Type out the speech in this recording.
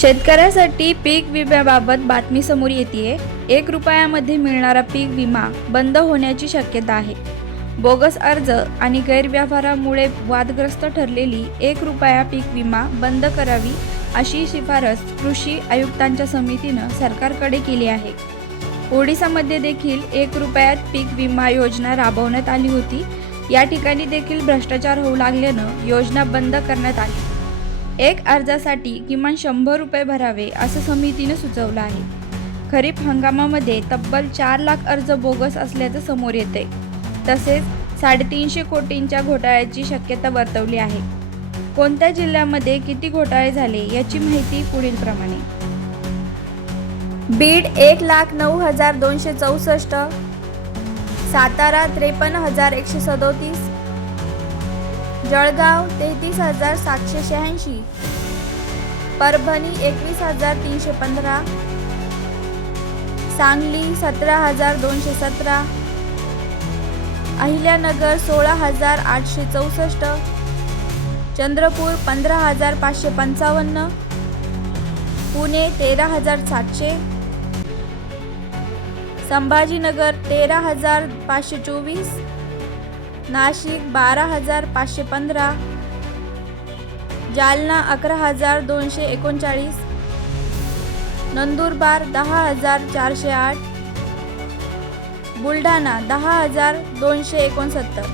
शेतकऱ्यासाठी पीक विम्याबाबत बातमी समोर येते एक रुपयामध्ये मिळणारा पीक विमा बंद होण्याची शक्यता आहे. बोगस अर्ज आणि गैरव्यवहारामुळे वादग्रस्त ठरलेली एक रुपया पीक विमा बंद करावी अशी शिफारस कृषी आयुक्तांच्या समितीनं सरकारकडे केली आहे. ओडिसामध्ये देखील एक रुपयात पीक विमा योजना राबवण्यात आली होती. या ठिकाणी देखील भ्रष्टाचार होऊ लागल्यानं योजना बंद करण्यात आली. एक अर्जासाठी किमान शंभर रुपये भरावे असं समितीनं सुचवलं आहे. खरीप हंगामामध्ये तब्बल चार लाख अर्ज बोगस असल्याचं समोर येते तसेच साडेतीनशे कोटींच्या घोटाळ्याची शक्यता वर्तवली आहे. कोणत्या जिल्ह्यामध्ये किती घोटाळे झाले याची माहिती पुढील प्रमाणे. बीड एक लाख नऊ हजार दोनशे चौसष्ट सातारा त्रेपन्न हजार एकशे सदोतीस जळगाव तेहतीस हजार सातशे शहाऐंशी. परभणी एकवीस हजार तीनशे पंधरा. सांगली सतरा हजार दोनशे सतरा. अहिल्यानगर सोळा हजार आठशे चौसष्ट. चंद्रपूर पंधरा हजार पाचशे पंचावन्न. पुणे तेरा हजार सातशे. संभाजीनगर तेरा हजार पाचशे चोवीस. नाशिक बारा हजार पाचशे पंधरा जालना अकरा हजार दोनशे एकोणचाळीस नंदुरबार दहा हजार चारशे आठ बुलढाणा दहा हजार दोनशे एकोणसत्तर.